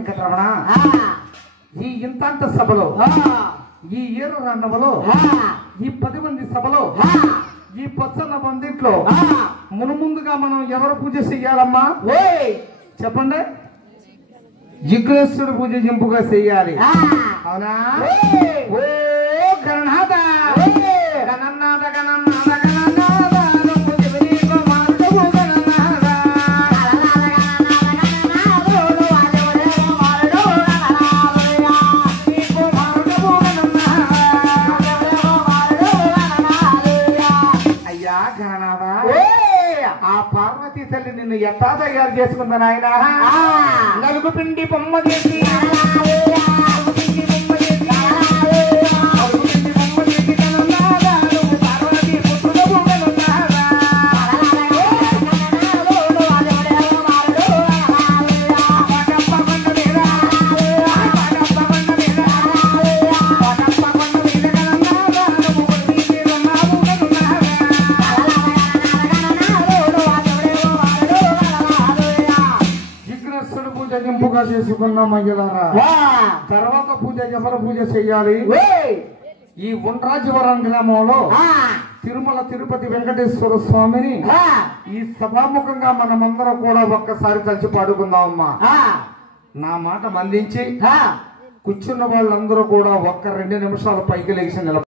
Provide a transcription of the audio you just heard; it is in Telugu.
వెంకటరమణ ఈ ఇంతాంత సభలో ఈ ఏరు రండవలో ఈ 10 మంది సభలో ఈ పచ్చన్న బందిట్లో మునుముందుగా మనం ఎవరు పూజ చెయ్యాలమ్మా చెప్పండి జిగ్నేశ్వరుడు పూజ జింపుగా చెయ్యాలి అవునా ఓ గణనాథ గణనాథ గణనాథ గణనాథ ఆ పార్వతీ తల్లి నిన్ను ఎట్టా తయారు చేసుకుందా నాయన నలుగు పిండి బొమ్మ చేసి జింపుగా చేసుకున్నాం మహిళారా తర్వాత పూజ ఎవరు పూజ చెయ్యాలి ఈ ఉండ్రాజవరం గ్రామంలో తిరుమల తిరుపతి వెంకటేశ్వర స్వామిని ఈ సభాముఖంగా మనమందరం కూడా ఒక్కసారి కలిసి పాడుకుందామమ్మా నా మాట మళ్ళించి కూర్చున్న వాళ్ళందరూ కూడా 1-2 నిమిషాలు పైకి లేచి నిలబడి